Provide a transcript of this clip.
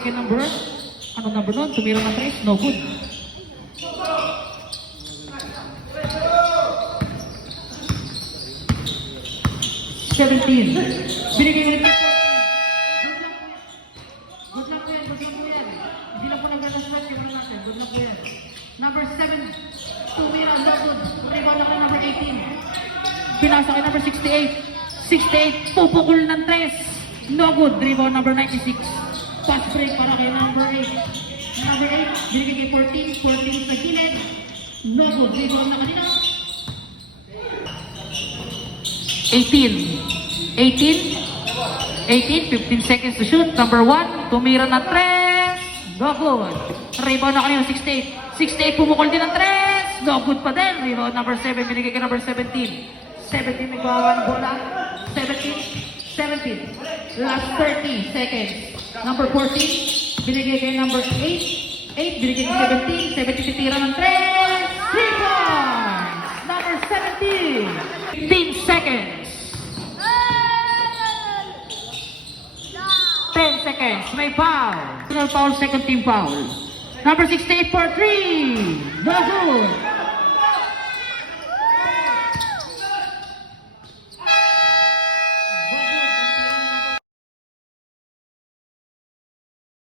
Number? Ano number nun? Tumira ng 3? No good. Seventeen. Binigay ulit ng 14. Good luck po yan. Good luck po yan. Hindi lang po nagkakaswat. Yung lang natin. Good luck po yan. Number 7. Tumira. No good. Rebound na kayo number 18. Pinasa kay number 68. 68. Pupukul ng 3. No good. Rebound number 96. Pass break para kay number 8. Number 8, binigay kay 14. 14 sa gilid. No good. Rebound na kanina. 18. 15 seconds to shoot. Number 1, tumira ng 3. No good. Rebound na kanina. 68. 68, pumukol din ng 3. No good pa din. Rebound number 7, binigay kay number 17. 17, may gawa ng bola. 17. Last 30 seconds. Number 14, binigay kay number 8. 8, binigay kay 17. 17 titira ng 3. 3 points! Number 17. 15 seconds. 10 seconds. May foul. Personal foul, second team foul. Number 68 for 3. No good.